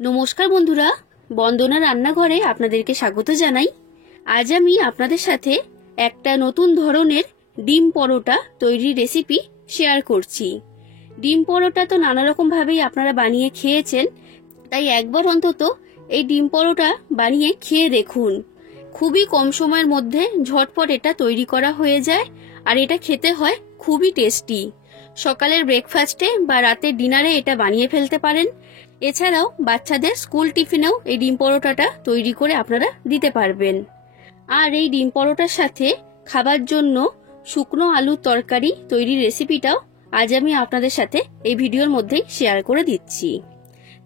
নমস্কার বন্ধুরা, বন্দনা রান্নাঘরে আপনাদেরকে স্বাগত জানাই। আজ আমি আপনাদের সাথে একটা নতুন ধরনের ডিম পরোটা তৈরির রেসিপি শেয়ার করছি। ডিম পরোটা তো নানা রকম ভাবেই আপনারা বানিয়ে খেয়েছেন, তাই একবার অন্তত এই ডিম পরোটা বানিয়ে খেয়ে দেখুন। খুবই কম সময়ের মধ্যে ঝটপট এটা তৈরি করা হয়ে যায়, আর এটা খেতে হয় খুবই টেস্টি। সকালের ব্রেকফাস্টে বা রাতের ডিনারে এটা বানিয়ে ফেলতে পারেন। এছাড়াও বাচ্চাদের স্কুল টিফিনেও এই ডিম পরোটাটা তৈরি করে আপনারা দিতে পারবেন। আর এই ডিম পরোটার সাথে খাবার জন্য শুকনো আলুর তরকারি তৈরির রেসিপিটাও আজ আমি আপনাদের সাথে এই ভিডিওর মধ্যেই শেয়ার করে দিচ্ছি।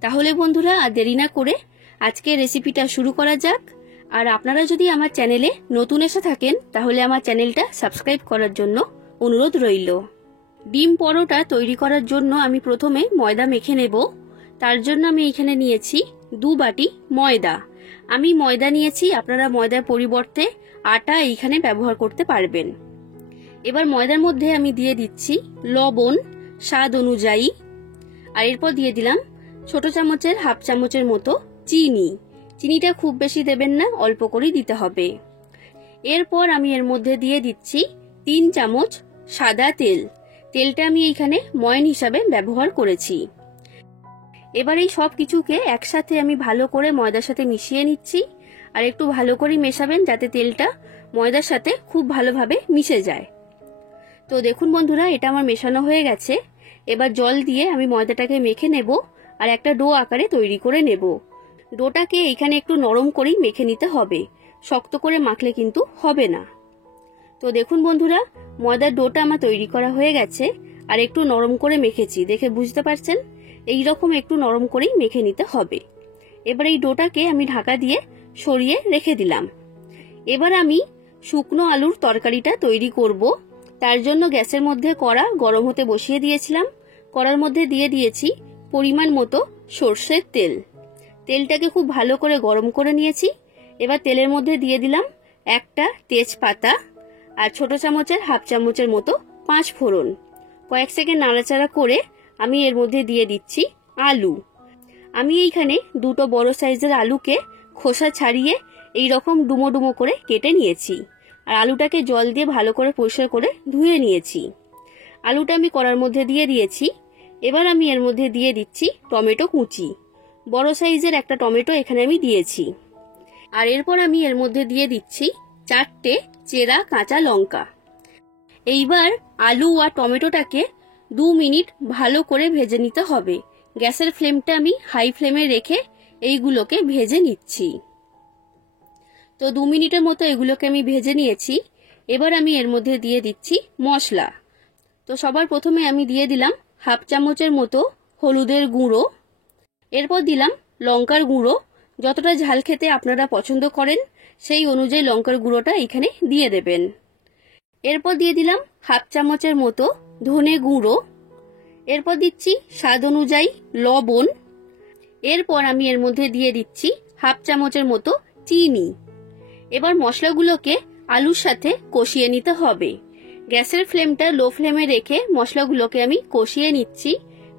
তাহলে বন্ধুরা আর দেরি না করে আজকে রেসিপিটা শুরু করা যাক। আর আপনারা যদি আমার চ্যানেলে নতুন এসে থাকেন তাহলে আমার চ্যানেলটা সাবস্ক্রাইব করার জন্য অনুরোধ রইল। ডিম পরোটা তৈরি করার জন্য আমি প্রথমে ময়দা মেখে নেব। তার জন্য আমি এখানে নিয়েছি 2 বাটি ময়দা। আমি ময়দা নিয়েছি, আপনারা ময়দার পরিবর্তে আটা এইখানে ব্যবহার করতে পারবেন। এবার ময়দার মধ্যে আমি দিয়ে দিচ্ছি লবণ স্বাদ অনুযায়ী, আর এরপর দিয়ে দিলাম ছোট চামচের হাফ চামচের মতো চিনি। চিনিটা খুব বেশি দেবেন না, অল্প করেই দিতে হবে। এরপর আমি এর মধ্যে দিয়ে দিচ্ছি 3 চামচ সাদা তেল। তেলটা আমি এইখানে ময়ন হিসাবে ব্যবহার করেছি। এবার এই সব কিছুকে একসাথে আমি ভালো করে ময়দার সাথে মিশিয়ে নিচ্ছি, আর একটু ভালো করে মেশাবেন যাতে তেলটা ময়দার সাথে খুব ভালোভাবে মিশে যায়। তো দেখুন বন্ধুরা, এটা আমার মেশানো হয়ে গেছে। এবার জল দিয়ে আমি ময়দাটাকে মেখে নেব আর একটা ডো আকারে তৈরি করে নেব। ডোটাকে এইখানে একটু নরম করেই মেখে নিতে হবে, শক্ত করে মাখলে কিন্তু হবে না। তো দেখুন বন্ধুরা, ময়দার ডোটা আমার তৈরি করা হয়ে গেছে, আর একটু নরম করে মেখেছি, দেখে বুঝতে পারছেন। এই রকম একটু নরম করেই মেখে নিতে হবে। এবার এই ডোটাকে আমি ঢাকা দিয়ে সরিয়ে রেখে দিলাম। এবার আমি শুকনো আলুর তরকারিটা তৈরি করব। তার জন্য গ্যাসের মধ্যে কড়া গরম হতে বসিয়ে দিয়েছিলাম। কড়ার মধ্যে দিয়ে দিয়েছি পরিমাণ মতো সর্ষের তেল। তেলটাকে খুব ভালো করে গরম করে নিয়েছি। এবার তেলের মধ্যে দিয়ে দিলাম একটা তেজপাতা আর ছোট চামচের হাফ চামচের মতো 5 ফোড়ন। কয়েক সেকেন্ড নাড়াচাড়া করে আমি এর মধ্যে দিয়ে দিচ্ছি আলু। আমি এইখানে 2টো বড় সাইজের আলুকে খোসা ছাড়িয়ে এই রকম ডুমো ডুমো করে কেটে নিয়েছি, আর আলুটাকে জল দিয়ে ভালো করে পরিষ্কার করে ধুয়ে নিয়েছি। আলুটা আমি কড়ার মধ্যে দিয়ে দিয়েছি। এবার আমি এর মধ্যে দিয়ে দিচ্ছি টমেটো কুচি। বড় সাইজের একটা টমেটো এখানে আমি দিয়েছি। আর এরপর আমি এর মধ্যে দিয়ে দিচ্ছি 4টে চেরা কাঁচা লঙ্কা। এইবার আলু আর টমেটোটাকে 2 মিনিট ভালো করে ভেজে নিতে হবে। গ্যাসের ফ্লেমটা আমি হাই ফ্লেমে রেখে এইগুলোকে ভেজে নিচ্ছি। তো 2 মিনিটের মতো এগুলোকে আমি ভেজে নিয়েছি। এবার আমি এর মধ্যে দিয়ে দিচ্ছি মশলা। তো সবার প্রথমে আমি দিয়ে দিলাম হাফ চামচের মতো হলুদের গুঁড়ো। এরপর দিলাম লঙ্কার গুঁড়ো। যতটা ঝাল খেতে আপনারা পছন্দ করেন সেই অনুযায়ী লঙ্কার গুঁড়োটা এখানে দিয়ে দেবেন। এরপর দিয়ে দিলাম হাফ চামচের মতো ধনে গুঁড়ো। এরপর দিচ্ছি স্বাদ অনুযায়ী লবণ। এরপর আমি এর মধ্যে দিয়ে দিচ্ছি হাফ চামচের মতো চিনি। এবার মশলাগুলোকে আলুর সাথে কষিয়ে নিতে হবে। গ্যাসের ফ্লেমটা লো ফ্লেমে রেখে মশলাগুলোকে আমি কষিয়ে নিচ্ছি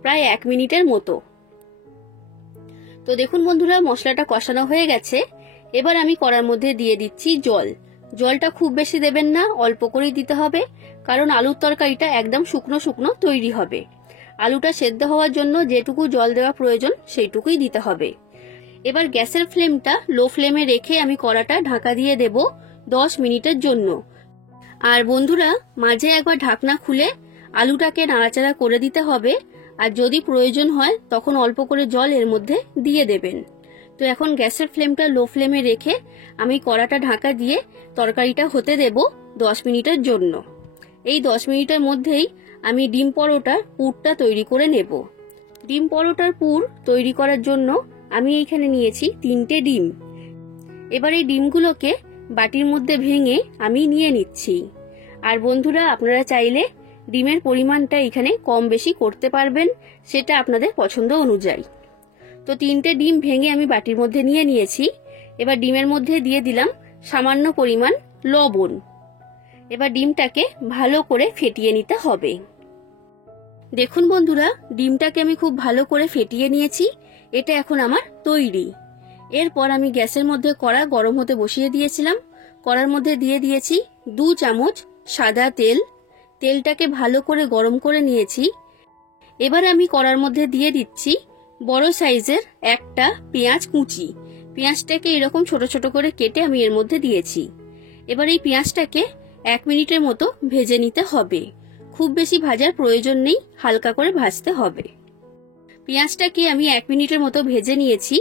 প্রায় 1 মিনিটের মতো। তো দেখুন বন্ধুরা, মশলাটা কষানো হয়ে গেছে। এবার আমি কড়ার মধ্যে দিয়ে দিচ্ছি জল। জলটা খুব বেশি দেবেন না, অল্প করেই দিতে হবে, কারণ আলুর তরকারিটা একদম শুকনো শুকনো তৈরি হবে। আলুটা সেদ্ধ হওয়ার জন্য যেটুকু জল দেওয়া প্রয়োজন সেইটুকুই দিতে হবে। এবার গ্যাসের ফ্লেমটা লো ফ্লেমে রেখে আমি কড়াটা ঢাকা দিয়ে দেব 10 মিনিটের জন্য। আর বন্ধুরা, মাঝে একবার ঢাকনা খুলে আলুটাকে নাড়াচাড়া করে দিতে হবে, আর যদি প্রয়োজন হয় তখন অল্প করে জল এর মধ্যে দিয়ে দেবেন। তো এখন গ্যাসের ফ্লেমটা লো ফ্লেমে রেখে আমি কড়াটা ঢাকা দিয়ে তরকারিটা হতে দেব 10 মিনিটের জন্য। এই 10 মিনিটের মধ্যেই আমি ডিম পরোটার পুরটা তৈরি করে নেব। ডিম পরোটার পুর তৈরি করার জন্য আমি এইখানে নিয়েছি 3টে ডিম। এবার এই ডিমগুলোকে বাটির মধ্যে ভেঙে আমি নিয়ে নিচ্ছি। আর বন্ধুরা, আপনারা চাইলে ডিমের পরিমাণটা এখানে কম বেশি করতে পারবেন, সেটা আপনাদের পছন্দ অনুযায়ী। তো 3টে ডিম ভেঙে আমি বাটির মধ্যে নিয়ে নিয়েছি। এবার ডিমের মধ্যে দিয়ে দিলাম সামান্য পরিমাণ লবণ। এবার ডিমটাকে ভালো করে ফেটিয়ে নিতে হবে। দেখুন বন্ধুরা, ডিমটাকে আমি খুব ভালো করে ফেটিয়ে নিয়েছি। এটা এখন আমার তৈরি। এরপর আমি গ্যাসের মধ্যে কড়া গরম হতে বসিয়ে দিয়েছিলাম। কড়ার মধ্যে দিয়ে দিয়েছি 2 চামচ সাদা তেল। তেলটাকে ভালো করে গরম করে নিয়েছি। এবার আমি কড়ার মধ্যে দিয়ে দিচ্ছি বড় সাইজের একটা পেঁয়াজ কুচি। পেঁয়াজটাকে এরকম ছোট ছোট করে কেটে আমি এর মধ্যে দিয়েছি। এবার এই পেঁয়াজটাকে 1 মিনিটের মতো ভেজে নিতে হবে। খুব বেশি ভাজার প্রয়োজন নেই, হালকা করে ভাজতে হবে। পেঁয়াজটাকে আমি 1 মিনিটের মতো ভেজে নিয়েছি।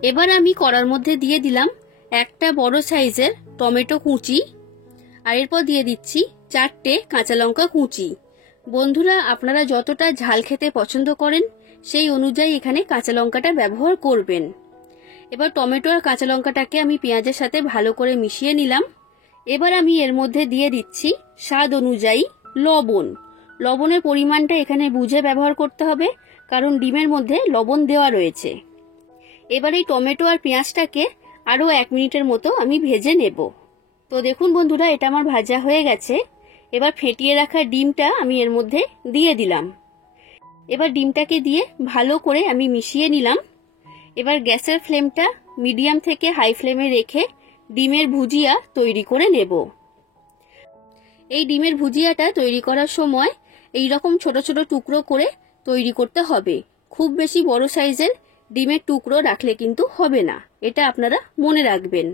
এবার আমি কড়ার মধ্যে দিয়ে দিলাম একটা বড় সাইজের টমেটো কুচি, আর এরপর দিয়ে দিচ্ছি 4টে কাঁচা লঙ্কা কুচি। বন্ধুরা, আপনারা যতটা ঝাল খেতে পছন্দ করেন সেই অনুযায়ী এখানে কাঁচা লঙ্কাটা ব্যবহার করবেন। এবার টমেটো আর কাঁচা লঙ্কাটাকে আমি পেঁয়াজের সাথে ভালো করে মিশিয়ে নিলাম। এবার আমি এর মধ্যে দিয়ে দিচ্ছি স্বাদ অনুযায়ী লবণ। লবণের পরিমাণটা এখানে বুঝে ব্যবহার করতে হবে, কারণ ডিমের মধ্যে লবণ দেওয়া রয়েছে। এবার এই টমেটো আর পেঁয়াজটাকে আরো 1 মিনিটের মতো আমি ভেজে নেব। তো দেখুন বন্ধুরা, এটা আমার ভাজা হয়ে গেছে। এবার ফেটিয়ে রাখা ডিমটা আমি এর মধ্যে দিয়ে দিলাম। এবার ডিমটাকে দিয়ে ভালো করে আমি মিশিয়ে নিলাম। এবার গ্যাসের ফ্লেমটা মিডিয়াম থেকে হাই ফ্লেমে রেখে ডিমের ভুজিয়া তৈরি করে নেব। এই ডিমের ভুজিয়াটা তৈরি করার সময় এই রকম ছোট ছোট টুকরো করে তৈরি করতে হবে। খুব বেশি বড় সাইজের ডিমের টুকরো রাখলে কিন্তু হবে না, এটা আপনারা মনে রাখবেন।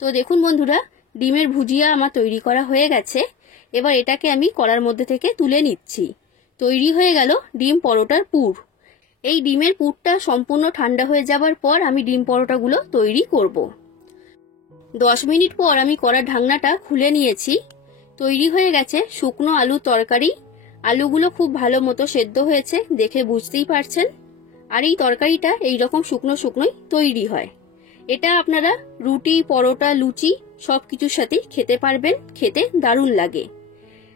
তো দেখুন বন্ধুরা, ডিমের ভুজিয়া আমার তৈরি করা হয়ে গেছে। এবার এটাকে আমি কড়ার মধ্যে থেকে তুলে নিচ্ছি। তৈরি হয়ে গেল ডিম পরোটার পুর। এই ডিমের পুরটা সম্পূর্ণ ঠান্ডা হয়ে যাবার পর আমি ডিম পরোটাগুলো তৈরি করব। 10 মিনিট পর আমি কড়ার ঢাকনাটা খুলে নিয়েছি। তৈরি হয়ে গেছে শুকনো আলুর তরকারি। আলুগুলো খুব ভালো মতো সেদ্ধ হয়েছে, দেখে বুঝতেই পারছেন। আর এই তরকারিটা এইরকম শুকনো শুকনোই তৈরি হয়। এটা আপনারা রুটি, পরোটা, লুচি সবকিছুর সাথেই খেতে পারবেন, খেতে দারুণ লাগে।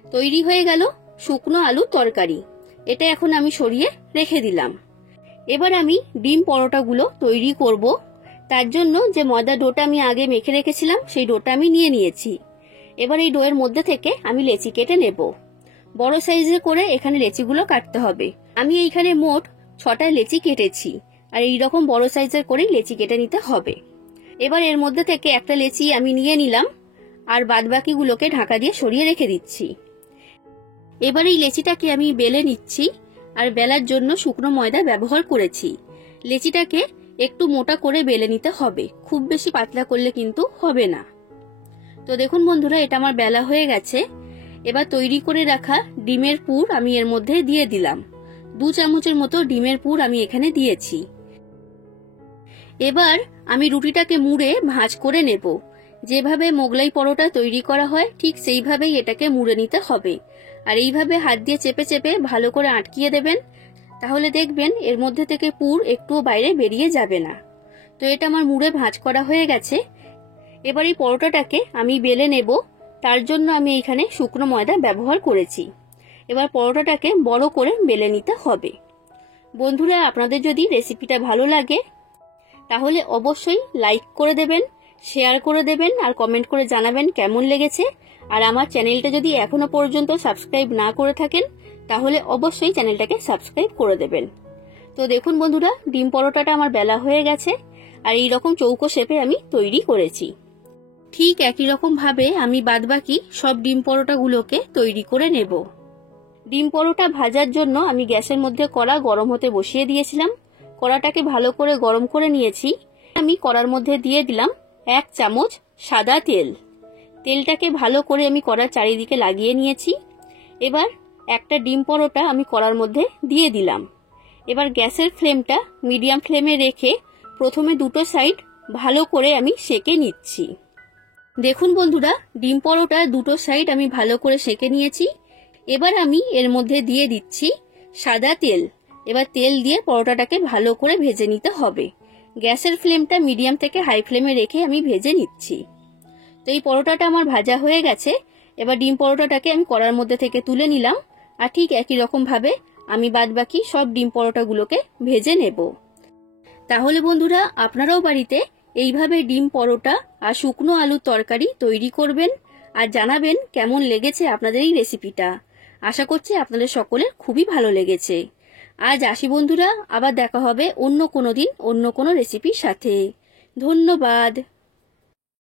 তৈরি হয়ে গেল শুকনো আলুর তরকারি। এটা এখন আমি সরিয়ে রেখে দিলাম। এবার আমি ডিম পরোটাগুলো তৈরি করব। তার জন্য যে ময়দা ডোটা আমি আগে মেখে রেখেছিলাম সেই ডোটা আমি নিয়ে নিয়েছি। এবার এই ডোয়ের মধ্যে থেকে আমি লেচি কেটে নেব। বড় সাইজে করে এখানে লেচিগুলো কাটতে হবে। আমি এইখানে মোট 6টা লেচি কেটেছি, আর এইরকম বড় সাইজের করেই লেচি কেটে নিতে হবে। এবার এর মধ্যে থেকে একটা লেচি আমি নিয়ে নিলাম, আর বাদবাকিগুলোকে ঢাকা দিয়ে সরিয়ে রেখে দিচ্ছি। এবার এই লেচিটাকে আমি বেলে নিচ্ছি, আর বেলার জন্য শুকনো ময়দা ব্যবহার করেছি। লেচিটাকে একটু মোটা করে বেলে নিতে হবে, খুব বেশি পাতলা করলে কিন্তু হবে না। তো দেখুন বন্ধুরা, এটা আমার বেলা হয়ে গেছে। এবার তৈরি করে রাখা ডিমের পুর আমি এর মধ্যে দিয়ে দিলাম। 2 চামচের মতো ডিমের পুর আমি এখানে দিয়েছি। এবার আমি রুটিটাকে মুড়ে ভাঁজ করে নেব। যেভাবে মোগলাই পরোটা তৈরি করা হয় ঠিক সেইভাবেই এটাকে মুড়ে নিতে হবে। আর এইভাবে হাত দিয়ে চেপে চেপে ভালো করে আটকিয়ে দেবেন, তাহলে দেখবেন এর মধ্যে থেকে পুর একটুও বাইরে বেরিয়ে যাবে না। তো এটা আমার মুড়ে ভাঁজ করা হয়ে গেছে। এবার এই পরোটাটাকে আমি বেলে নেব। তার জন্য আমি এখানে শুকনো ময়দা ব্যবহার করেছি। এবার পরোটাটাকে বড় করে বেলে নিতে হবে। বন্ধুরা, আপনাদের যদি রেসিপিটা ভালো লাগে তাহলে অবশ্যই লাইক করে দেবেন, শেয়ার করে দেবেন, আর কমেন্ট করে জানাবেন কেমন লেগেছে। আর আমার চ্যানেলটা যদি এখনো পর্যন্ত সাবস্ক্রাইব না করে থাকেন তাহলে অবশ্যই চ্যানেলটাকে সাবস্ক্রাইব করে দেবেন। তো দেখুন বন্ধুরা, ডিম পরোটাটা আমার বেলা হয়ে গেছে, আর এইরকম চৌকো শেপে আমি তৈরি করেছি। ঠিক একই রকম ভাবে আমি বাদবাকি সব ডিম পরোটাগুলোকে তৈরি করে নেব। ডিম পরোটা ভাজার জন্য আমি গ্যাসের মধ্যে কড়া গরম হতে বসিয়ে দিয়েছিলাম। কড়াটাকে ভালো করে গরম করে নিয়েছি। আমি কড়ার মধ্যে দিয়ে দিলাম 1 চামচ সাদা তেল। তেলটাকে ভালো করে আমি কড়ার চারিদিকে লাগিয়ে নিয়েছি। এবার একটা ডিম পরোটা আমি কড়ার মধ্যে দিয়ে দিলাম। এবার গ্যাসের ফ্লেমটা মিডিয়াম ফ্লেমে রেখে প্রথমে দুটো সাইড ভালো করে আমি সেঁকে নিচ্ছি। দেখুন বন্ধুরা, ডিম পরোটার দুটো সাইড আমি ভালো করে সেঁকে নিয়েছি। এবার আমি এর মধ্যে দিয়ে দিচ্ছি সাদা তেল। এবার তেল দিয়ে পরোটাটাকে ভালো করে ভেজে নিতে হবে। গ্যাসের ফ্লেমটা মিডিয়াম থেকে হাই ফ্লেমে রেখে আমি ভেজে নিচ্ছি। তো এই পরোটাটা আমার ভাজা হয়ে গেছে। এবার ডিম পরোটাটাকে আমি কড়ার মধ্যে থেকে তুলে নিলাম, আর ঠিক একই রকম ভাবে আমি বাদবাকি সব ডিম পরোটাগুলোকে ভেজে নেব। তাহলে বন্ধুরা, আপনারাও বাড়িতে এইভাবে ডিম পরোটা আর শুকনো আলুর তরকারি তৈরি করবেন, আর জানাবেন কেমন লেগেছে আপনাদের এই রেসিপিটা। আশা করছি আপনাদের সকলের খুবই ভালো লেগেছে। আজ আসি বন্ধুরা, আবার দেখা হবে অন্য কোনো দিন অন্য কোনো রেসিপির সাথে। ধন্যবাদ।